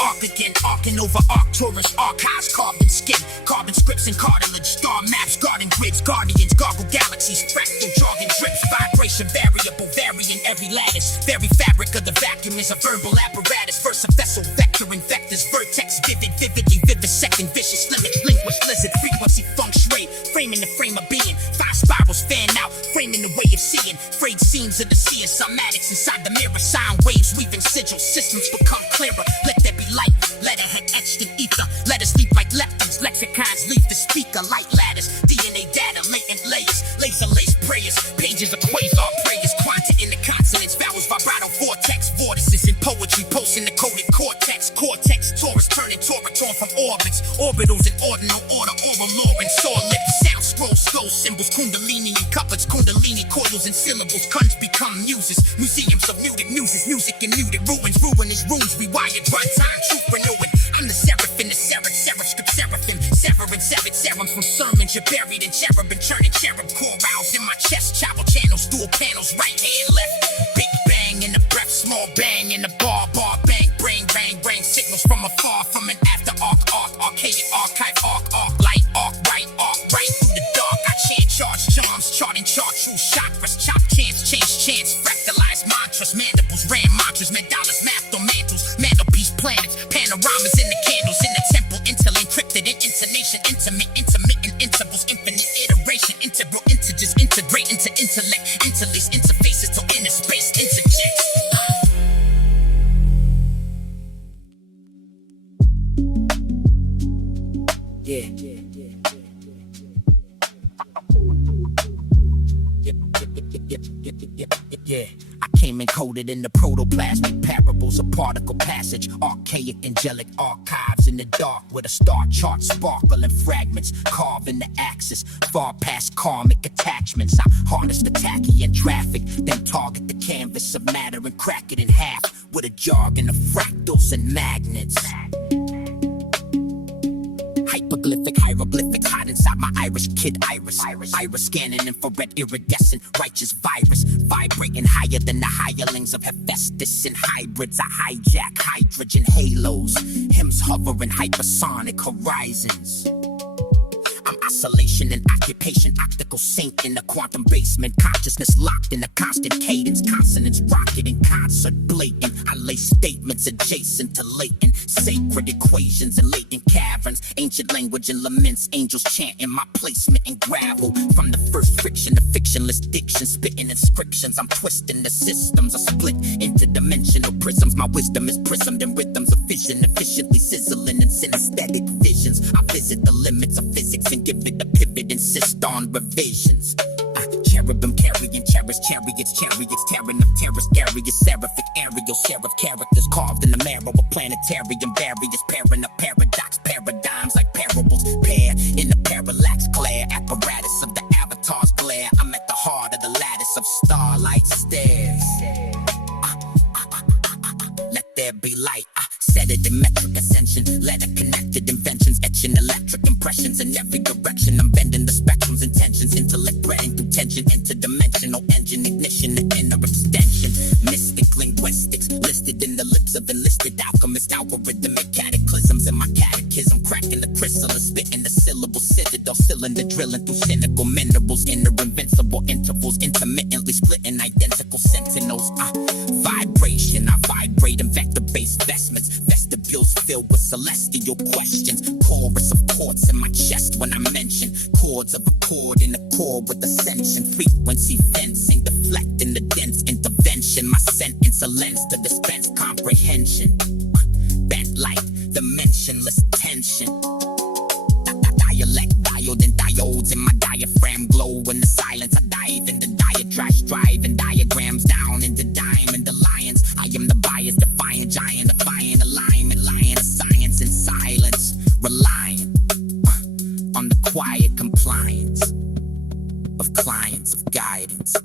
arc again, arcing over Arcturus, archives, carved skin, carbon scripts and cartilage, star maps, garden grids, guardians, gargle galaxies, fractal jargon drips, vibration variable, varying every lattice, very fabric of the vacuum is a verbal apparatus, verse a vessel, vectoring vectors, vertex, vividly vivisecting, vicious limits, linguist, lizard, frequency, feng shui, framing the frame of being, five spirals fan out, framing the way of seeing, frayed seams of the sea and somatics inside the mirror, sound waves weaving sigils, systems become clearer, let there be light, letterhead etched in ether, let us leap like leptons, lexicons leave the speaker, light ladders, DNA data, latent layers, laser lace prayers, pages of quasar prayers, quanta in the consonants, vowels, vibrato, vortex, vortices in poetry, pulsing the coded cortex, Taurus turning torn from orbits, orbitals in ordinal order, oral Lauren, saw lips, sound scrolls, slow symbols, kundalini and couplets, kundalini coils and syllables, guns become muses, museums of muted muses, music and muted ruins, ruinous runes, rewired, run time, truth renewing, I'm the seraphim, the seraph script seraphim, severing, severed serums from sermons, you're buried in cherubim, churning cherub chorals in my chest, chapel channels, dual panels, right hand, left, big bang in the breath, small bang in the bar bang, brain, bang, signals from afar, from an after archaic archive, light, right through the dark, I chant charge, charms, charting chart, true chakras, chop chance, fractalized mantras, mandibles, ram mantras, mandalas, math on mantles, mantelpiece planets, panoramas in the candles, in the temple, interlink, encrypted in intonation, intermittent intervals, infinite iteration, integral integers, integrate into intellect, interlace interfaces to inner space, interject. Yeah, I came encoded in the protoplasmic parables of particle passage, archaic angelic archives in the dark with a star chart sparkling fragments, carving the axis, far past karmic attachments. I harness the tachyon traffic, then target the canvas of matter and crack it in half with a jargon of fractals and magnets. Hyperglyphic, hieroglyphics hide inside my Irish kid iris scanning infrared iridescent, righteous virus, vibrating higher than the hirelings of Hephaestus and hybrids. I hijack hydrogen halos, hymns hovering hypersonic horizons. I'm isolation and occupation, optical saint in the quantum basement, consciousness locked in a constant cadence, consonants rocket in concert, blatant. I lay statements adjacent to latent, sacred equations in latent caverns, ancient language and laments, angels chanting my placement in gravel. From the first friction to fictionless diction, spitting inscriptions, I'm twisting the systems, I split interdimensional prisms. My wisdom is prismed in rhythms of vision, efficiently sizzling in synesthetic visions. I visit the limits of physics and give it a pivot, insist on revisions. Cherubim carrying cherished chariots, tearing up terrorist areas, seraphic aerial, seraph characters carved in the marrow of planetarium barriers, pairing up paradox paradigms like parables, pair in the parallax glare, apparatus of the avatar's glare. I'm at the heart of the lattice of starlight stairs. Let there be light. Set it in metric ascension, letter connected inventions, etching electric impressions in every direction. I'm bending the spectrum's intentions, intellect breading through tension, interdimensional engine ignition, the inner extension. Mystic linguistics listed in the lips of enlisted alchemist, algorithmic cataclysms in my catechism, cracking the chrysalis, spitting the syllable citadel, cylinder drilling through cynical minerals, inner invincible intervals, intermittently splitting identical sentinels. Vibration, I vibrate in vector-based vestments, vestibules filled with celestial questions, chorus of chords in my chest when I mention chords of a chord in a chord with ascension, frequency fencing, deflecting the dense intervention, my sentence a lens to dispense comprehension, bent like dimensionless tension, dialect diode and diodes in my diaphragm glow in the silence. I dive in the diatribe, striving diagrams down into diamond alliance. I am the bias, defiant giant, defying alignment, lying of science in silence, relying on the quiet compliance of clients of guidance.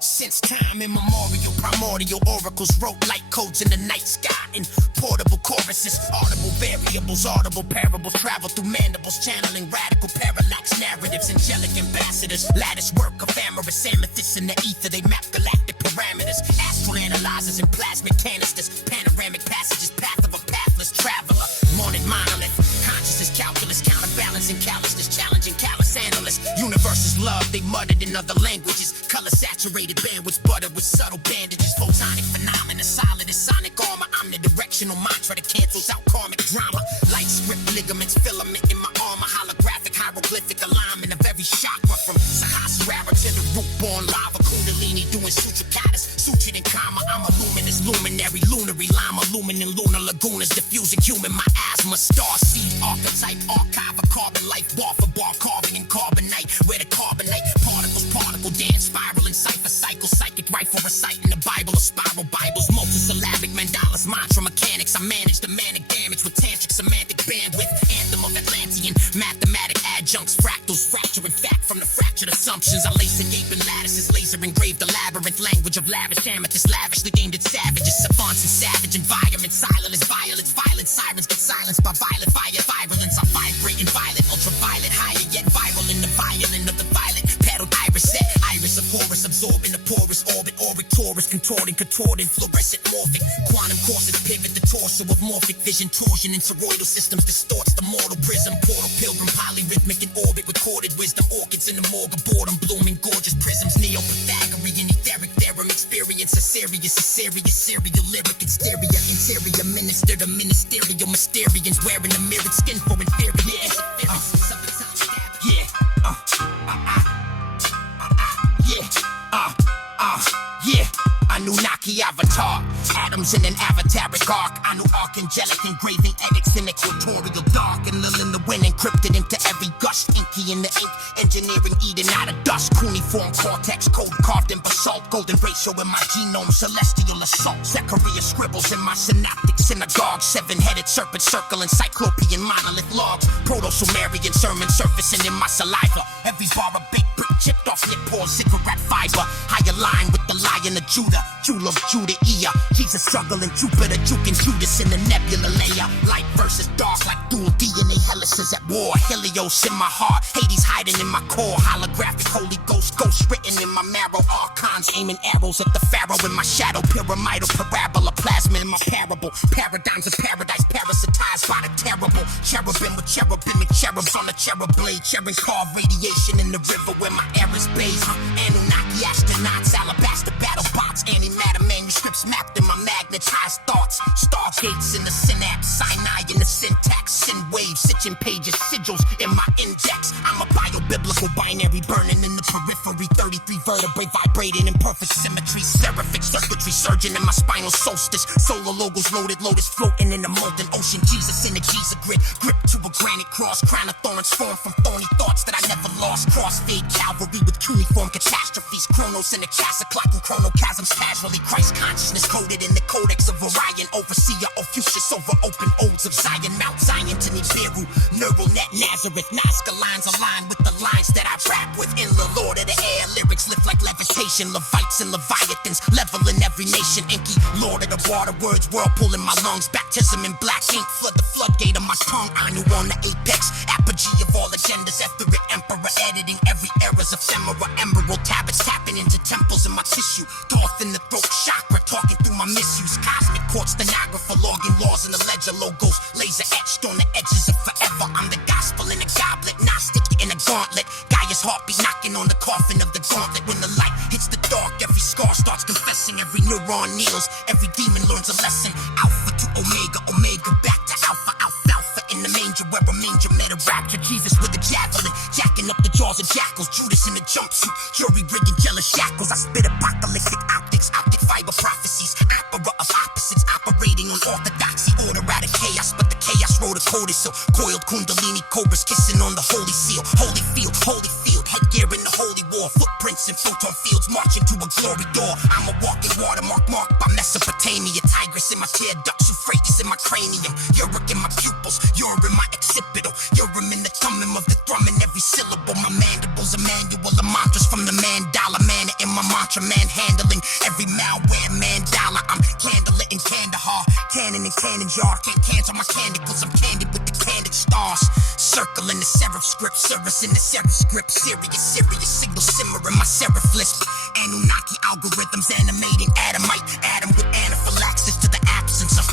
Since time immemorial, primordial oracles wrote light codes in the night sky in portable choruses, audible variables, audible parables travel through mandibles, channeling radical parallax narratives, angelic ambassadors, lattice work of amorous amethysts in the ether, they map galactic parameters, astral analyzers and plasmic canisters, panoramic passages, path of a pathless traveler, morning monolith, consciousness calculus, counterbalancing callousness, challenging callous analysts, universe is love, they muttered in other languages, color saturated bandwidth buttered with subtle bandages, photonic phenomena, solid as sonic armor, omnidirectional mantra that cancels out karmic drama, light script ligaments, filament in my armor, holographic hieroglyphic alignment of every chakra from Sahasrara to the root-born lava, kundalini doing sutrakatas, sutured in karma, I'm a luminous luminary, lunary lama, luminant lunar lagunas, diffusing human miasma, star seed archetype, archive of carbon life, bar for bar carving in carbonite, where the carbonite particles, particle dance, spiral and cipher cycle, psychic rifle reciting the Bible of spiral Bibles, multisyllabic mandalas, mantra mechanics, I manage the manic damage with tantric semantic bandwidth, anthem of Atlantean, mathematic adjuncts, fractals, fracturing fact from the fractured assumptions, I lace and gaping lattices, laser engraved the labyrinth, language of lavish amethyst, lavishly aimed at savages, savants and savage environments, silence, violence, violent sirens get silenced by violent fire, violence, I vibrate in violet, ultraviolet, higher yet viral in the violin of the violet, paddled iris set, iris of Horus, absorbing the porous orbit, auric torus, contorting, fluorescent morphic, quantum courses pivot the torso of morphic vision, torsion in toroidal systems distorts the mortal prism, portal pilgrim, polyrhythmic in orbit, recorded wisdom, orchids in the morgue of boredom, blooming gorgeous prisms, neo-Pythagorean, etheric theorem, experience, a serious, serial lyric, exterior, interior, minister to ministerial, mysterians, wearing a mirrored skin for inferior, Annunaki avatar, atoms in an avataric arc, Anu archangelic engraving edicts in equatorial dark, and Lil in the wind encrypted into every gust, inky in the ink, engineering eating out of dust, cuneiform cortex, code carved in basalt, golden ratio in my genome, celestial assault, Zechariah scribbles in my synaptic synagogue, seven-headed serpent circle, encyclopean monolith logs, proto-Sumerian sermon surfacing in my saliva, every bar a baked brick chipped off yet poor cigarette fiber, I align with the Lion of Judah, Jewel of Judea, Jesus struggling Jupiter, juking Judas in the nebula layer, light versus dark like dual DNA, helices at war, Helios in my heart, Hades hiding in my core, holographic Holy Ghost, ghost written in my marrow, archons aiming arrows at the pharaoh in my shadow, pyramidal parabola, plasma in my parable, paradigms of paradise parasitized by the terrible, cherubim with cherubic cherubs on the cherub blade, cherubs carved radiation in the river where my errors bathe, Anunnaki astronauts, alabaster battle bots, antimatter manuscripts mapped in my magnetized thoughts, stargates in the synapse, Sinai in the syntax, sin waves, stitching pages, sigils in my index, I'm a bio-biblical binary burning in the periphery, 33 vertebrae vibrating in perfect symmetry, seraphic circuitry surging in my spinal solstice, solar logos loaded, lotus floating in the molten ocean, Jesus in the Jesus grid, gripped to a granite cross, crown of thorns formed from thorny thoughts that I never lost, crossfade Calvary with cuneiform catastrophes, chronos in the casa clock and chronochasms casually, Christ consciousness coded in the codex of Orion, overseer Ophiuchus over open odes of Zion, Mount Zion to Nibiru, neural net Nazareth, Nazca lines aligned with the lines that I rap with, in the Lord of the air, lyrics lift like levitation, Levites and Leviathans, leveling every nation, inky, Lord of the water, words whirlpool in my lungs, baptism in black ink, flood the floodgate of my tongue, Anu on the apex, apogee of all agendas, etheric emperor, editing every era's ephemera, emerald tablets, tapping into temples in my tissue, Thoth in the throat chakra, talking through my misuse, cosmic court stenographer, logging laws in the ledger, logos, laser etched on the edges of forever, I'm the gospel in a goblet, Gnostic in a gauntlet, Gaia's heartbeat knocking on the coffin of the gauntlet, when the light hits the dark, every scar starts confessing, every neuron kneels, every demon learns a lesson, Alpha to Omega, Omega back to Alpha, Alpha in the manger, where a manger met a rapture, Jesus with a javelin, jacking up the jaws of jackals, Judas in the jumpsuit, jury rigging jealous shackles, I spit apocalyptic optics, optic fiber prophecies, opera of opposites, operating on orthodoxy, order out of chaos, but the chaos wrote a codicil, coiled kundalini cobras kissing on the holy seal, holy field, headgear in the holy war, footprints in photon fields, marching to a glory door, I'm a walking watermark marked by Mesopotamia, Tigris in my tear ducts, Euphrates in my cranium, Uric in my pupils, Urim in my occipital, Urim in the thumbing of the thrumming every syllable, my mandibles, Emmanuel, the mantras from the mandala, mana in my mantra mantra manhandling every malware mandala. I'm candlelit in Kandahar, cannon and cannon jar. Can't cancel my candid cause I'm candid with the candid stars. Circling the serif script, service in the serif script. Serious signal simmering my serif lisp. Annunaki algorithms animating atomite atom with anaphylaxis to the absence of.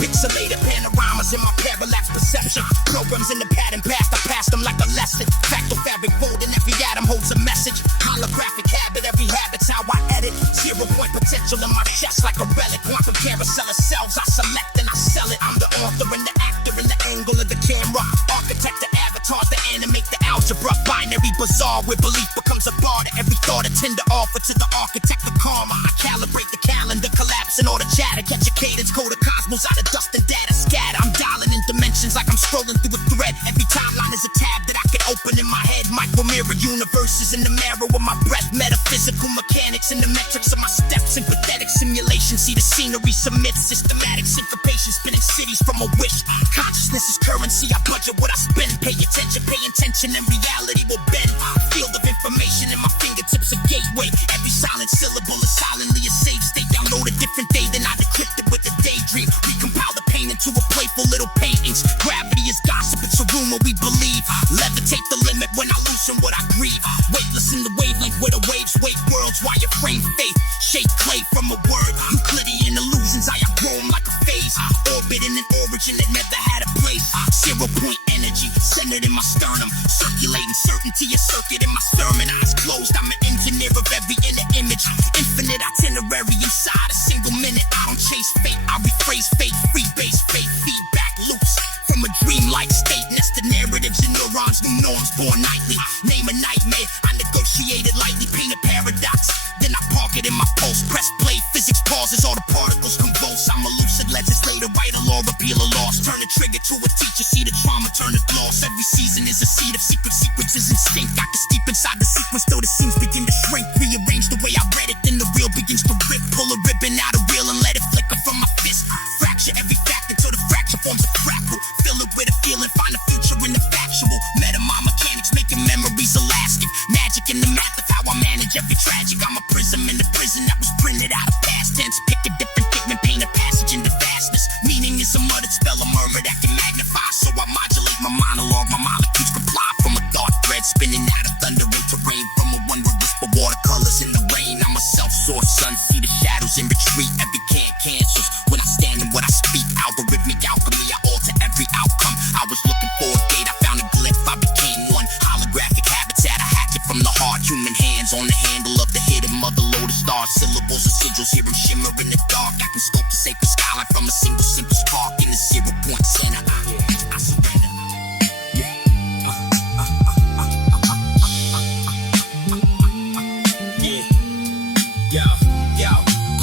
Pixelated panoramas in my parallax perception. Programs in the pattern past, I passed them like a lesson. Factofabric folding, every atom holds a message. Holographic habit, every habit's how I edit. 0 point potential in my chest like a relic. Quantum carousel of cells, I select and I sell it. I'm the author and the actor and the angle of the camera. Architect the avatars to animate the algebra. Binary bizarre where belief becomes a bar to every thought. A tender offer to the architect of karma. I calibrate the calendar, collapsing all the chatter. Catch a cadence, code of cosmos out of dust and data scatter. I'm dialing in dimensions like I'm scrolling through a thread. Every timeline is a tab that I can open in my head. Micro mirror universes in the marrow of my breath. Metaphysical mechanics in the metrics of my steps. In pathetic simulation, see the scenery submit. Systematic syncopation, spinning cities from a wish. Consciousness is currency, I budget what I spend. Pay attention, and reality will bend. Field of information in my fingertips, a gateway. Every silent syllable is silently a save state. Download a different day, then I decrypt it with a daydream. Recompile the pain into a playful little paintings. Gravity is gossip, it's a rumor we believe. Levitate the limit when I loosen what I grieve. Weightless in the wavelength where the waves wake worlds. Wireframe faith, shape clay from a word. Euclidean illusions, I have grown like a phase. Orbiting an origin that never had a place. 0 point energy, centered in my sternum. Circulating certainty, a circuit in my sermon. Eyes closed, I'm an engineer of every inner image. Infinite itinerary inside a single minute. I don't chase fate, I rephrase fate. Free base, fate, feedback loops. From a dreamlike state, nested narratives and neurons, new norms born nightly. Name a nightmare, I negotiated lightly, paint a paradox. Then I park it in my pulse, press play, physics pauses, all the particles convulse. I'm a lucid legislator, write a law, repeal a loss. Turn a trigger to a teacher, see the trauma, turn it gloss. Every season is a seed of secret sequences instinct. I can steep inside the sequence, though the scenes begin to shrink. Rearrange the way I read it, then the reel begins to rip. Pull a ribbon out of reel and let it flicker from my fist. Fracture every fact until the fracture forms a fractal. Fill it with a feeling, find the future in the factual. Metamar mechanics making memories elastic. Magic in the math of how I manage every tragic. I'm a prism in the prison that was printed out of past tense. Pick a different pigment, paint a passage into vastness. Meaning is a muttered spell, a murmur that can magnify. So I modulate my monologue, my molecules comply. From a dark thread spinning out of thunder and terrain. From a one-word whisper, watercolors in the rain. I'm a self-sourced sun, see the shadows in retreat. Every can cancels when I stand and what I speak. Algorithmic alchemy, I alter every outcome. I was looking for a gate, I found a glyph, I became one. Holographic habitat, I hacked it from the heart. Human hands on the handle of the hidden mother load of stars. Syllables and sigils, hear them shimmer in the dark. I can scope the sacred skyline from a single simple spark. In the 0 point center, I surrender.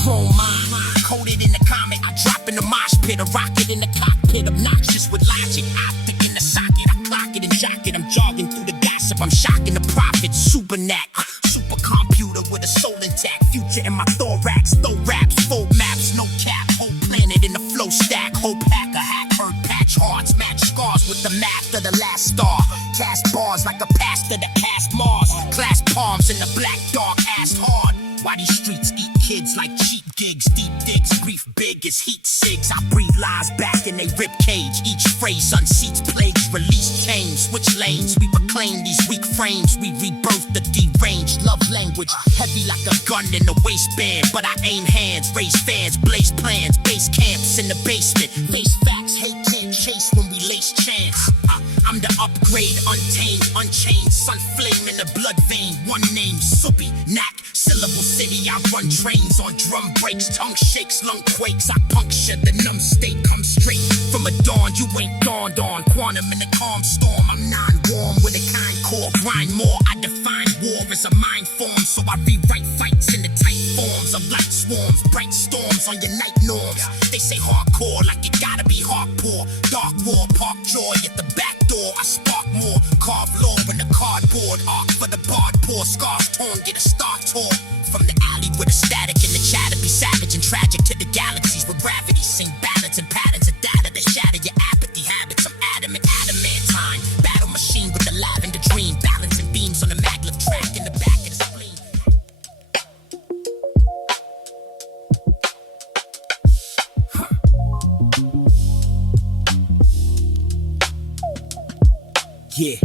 Chrome mind, coded in the comet. I drop in the mosh pit, a rocket in the cockpit. Obnoxious with logic, optic in the socket. I clock it and jock it, I'm jogging through the gossip. I'm shocking the prophet, Subinac. Supercomputer with a soul intact. Future in my thorax, throw raps, full maps, no cap. Whole planet in the flow stack. Hope hacker, hack, hurt, patch hearts. Match scars with the math of the last star. Cast bars like a pastor that cast Mars. Clasp palms in the black dark, ass hard. Why these streets eat kids like cheap gigs? Deep digs, grief big as heat sigs. I breathe lies back in they rib cage. Each phrase unseats plagues, release chains. Switch lanes, we reclaim these weak frames. We rebirth the deranged love language. Heavy like a gun in the waistband. But I aim hands, raise fans, blaze plans. Base camps in the basement. Face facts, hate can't chase when we lace chance. I'm the upgrade, untamed, unchained. Sun flame in the blood vein. One name, Subinac. Syllable city, I run trains on drum breaks. Tongue shakes, lung quakes. I puncture the numb state. Come straight from a dawn you ain't dawned on. Quantum in the calm storm. I'm non-warm with a kind core. Grind more, I define war as a mind form. So I rewrite fights in the tight forms of light swarms. Bright storms on your night norms. They say hardcore like it gotta be hardcore. Dark war, park joy at the back door. I spark more, carve law in the cardboard. Arc for the bard, pour scars torn, get a star tour. From the alley with the static and the chatter be savage and tragic. Yeah.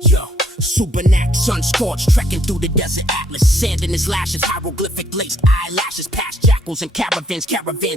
Yo, Subinac, sun-scorched, trekking through the desert atlas. Sand in his lashes, hieroglyphic laced eyelashes. Past jackals and caravans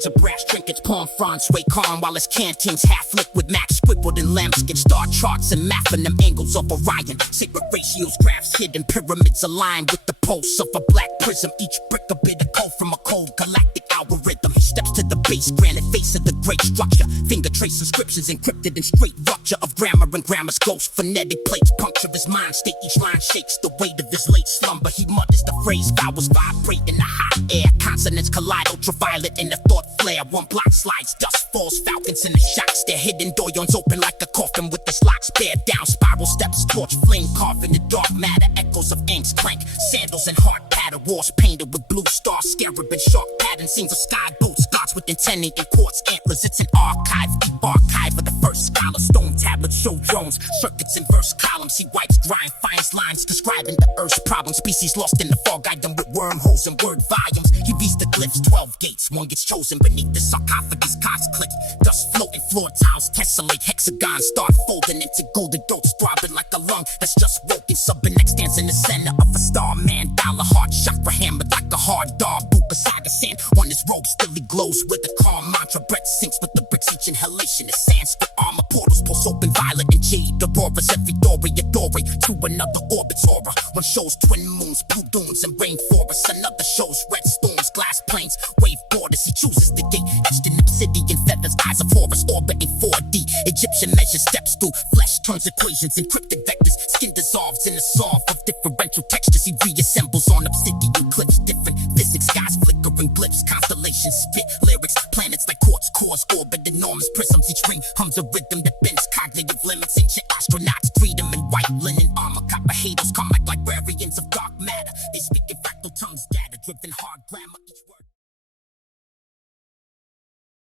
of brass trinkets. Palm fronds sway calm while his canteens half liquid. Max scribbled in lambskin, star charts and mapping them angles of Orion. Sacred ratios, graphs hidden, pyramids aligned with the pulse of a black prism. Each brick a bit of code from a cold galactic algorithm. He steps to the base, granite face of the great structure. Finger trace inscriptions encrypted in straight rupture of grammar and grammar's ghost. Phonetic plates puncture his mind state. Each line shakes the weight of his late slumber. He mutters the phrase, vowels vibrate in the hot air. Consonants collide, ultraviolet in the thought flare. One block slides, dust falls, falcons in the shocks. Their hidden doyons open like a coffin with the locks bared down. Spiral steps, torch flame carved in the dark matter. Echoes of inks clank, sandals and heart patter. Walls painted with blue stars, scarab and sharp patterns. Scenes of sky boots, gods with antennae and quartz antlers. It's an archive, deep archive of the first scholar. Stone tablets show drones, circuits in verse columns. He wipes grind, finds lines describing the earth's problems. Species lost in the fog, guide them with wormholes and word volumes. He reads the glyphs, 12 gates. One gets chosen beneath the sarcophagus. Cots click, dust floating, floor tiles tessellate. Hexagons start folding into golden goats, throbbing like a lung that's just woken. Subinac stands in the center of a star mandala. Heart chakra hammered like a hard dog. Buka saga sand on his robe still he glows with a calm mantra. Breath sinks with the bricks, each inhalation is Sanskrit armor. Portals pulse open, violet and jade. Auroras, every doorway a doorway to another orbit's aura. One shows twin moons, blue dunes and rainforests. Another shows red storms, glass plains, wave borders. He chooses the gate, etched in obsidian feathers. Eyes of Horus orbiting 4D. Egyptian measure steps through flesh, turns equations, encrypted vectors. Skin dissolves in a solve of differential textures. He reassembles on obsidian cliffs. Different physics, skies flickering glyphs. Constellations spit lyrics, planets like quartz cores orbit enormous prisms. Each ring hums a rhythm that bends cognitive limits. Ancient astronauts greet him in white linen